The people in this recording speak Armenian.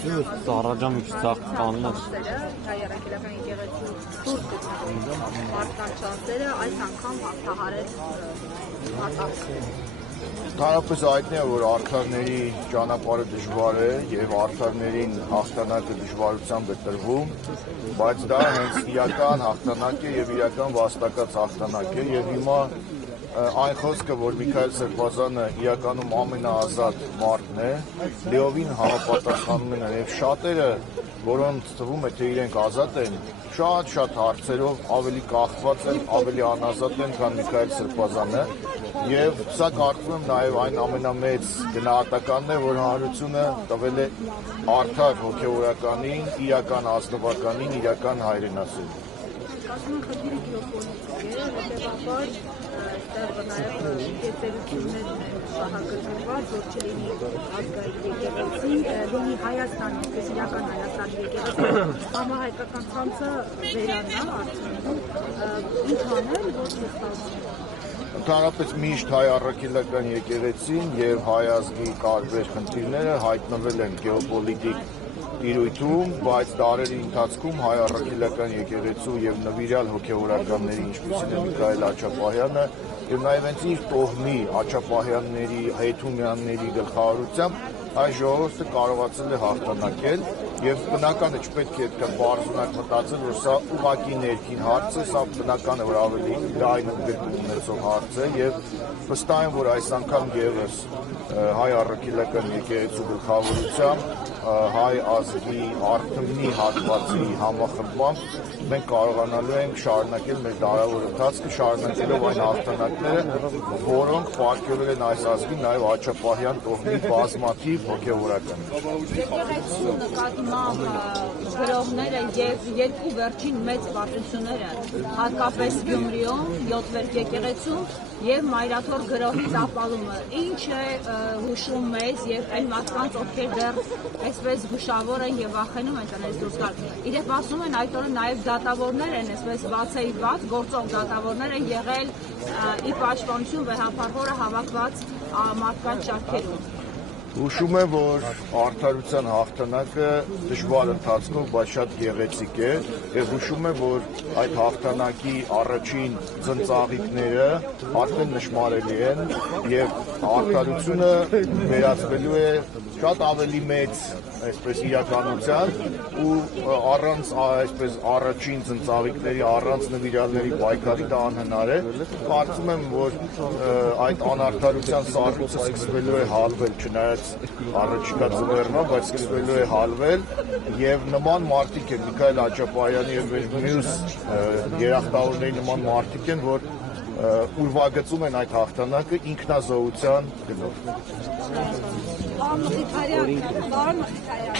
Ծառաջան մի քիչ ցախ կանն է։ Հայ առաքելական եկեղեցու սուրբ մարդկանց շանսերը այս անգամ հաղթահարել մատաղ։ Ընդհանրապես հայտնի է, որ արդարների ճանապարհը դժվար է եւ արդարներին հաղթանակը դժվարությամբ է տրվում, բայց դա հենց իրական հաղթանակ է եւ իրական վաստակած հաղթանակ է եւ հիմա այն խոսքը, որ Միքայել Սրբազանը իրականում ամենաազատ մարդն է, լիովին համապատասխանում են եւ շատերը, որոնց թվում է, թե իրենք ազատ են, շատ հարցերով ավելի կախված են, ավելի անազատ են, քան Միքայել Սրբազանը եւ սա կարծում եմ նաեւ այն ամենամեծ գնահատականն է, որ հանրությունը տվել է արդար հոգեորականին, իրական ազնվականին, իրական հայրենասերին։ Կազմում խնդիրը գյուղապոլիտիկ է, հետևաբար այստեղ նաև եկեղեցիներն են շահագրգռված, որ չլինի ազգային եկեղեցի, լինի Հայաստանի, այսպես իրական Հայաստանի եկեղեցի, համահայկական ցանցը վերանա արդյունքում, ինչ անել, որ չստանա։ Ընդհանրապես միշտ հայ առաքելական եկեղեցին եւ հայ ազգի տարբեր խնդիրները հայտնվել են գեոպոլիտիկ տիրույթում, բայց դարերի ընթացքում հայ առաքելական եկեղեցու եւ նվիրյալ հոգեորականների, ինչպիսին է Միքայել Աչապահյանը, եւ նաեւ հենց իր տոհմի Աչապահյանների, Հայթումյանների գլխավորությամբ այս ժողովուրդը կարողացել է հաղթանակել եւ բնական է չպետք է այդքան բարձունակ մտածել, որ սա ուղղակի ներքին հարց է, սա բնական է, որ ավելի լայն ընդգրկում ունեցող հարց է եւ վստահ եմ, որ այս անգամ եւս հայ առաքելական եկեղեցու գլխավորությամբ հայ ազգի արթմնի հատվածի համախմբմամբ մենք կարողանալու ենք շարունակել մեր դարավոր ընթացքը, շարունակելով այն հաղթանակները, որոնք պարգևել են այս ազգին նաև Աչապահյան տոհմի բազմաթիվ հոգևորական։ Եկեղեցու նկատմամբ գրողները եւ երկու վերջին մեծ պատմությունները, հատկապես Գյումրիում, 7-րդ եկեղեցում եւ Մայրաթոր գրողի տապալումը, ինչ է հուշում մեզ եւ այն մարդկանց, ովքեր դեռ այսպես զգուշավոր են եւ վախենում են տնից դուրս գալ։ Իրենք ասում են այդ օրը նաեւ դատավորներ են, այսպես բացեի բաց գործող դատավորներ են եղել ի պաշտպանություն վեհափառվորը հավաքված մարդկանց շարքերում։ Հուշում եմ, որ արդարության հաղթանակը դժվար ընթացքով, բայց շատ գեղեցիկ է եւ հուշում եմ, որ այդ հաղթանակի առաջին ծնծաղիկները արդեն նշմարելի են եւ արդարությունը վերածվելու է շատ ավելի մեծ այսպես իրականության ու առանց այսպես առաջին ծնծաղիկների, առանց նվիրալների պայքարի դա անհնար է։ Կարծում եմ, որ այդ անարդարության սառույցը սկսվելու է հալվել, չնայած առաջիկա ձմեռնա, բայց սկսվելու է հալվել եւ նման մարդիկ են Միքայել Աչապահյանի եւ մեր մյուս երախտավորների նման մարդիկ են, որ ուրվագծում են այդ հաղթանակը ինքնազոհության գնով։ Պարոն Մխիթարյան,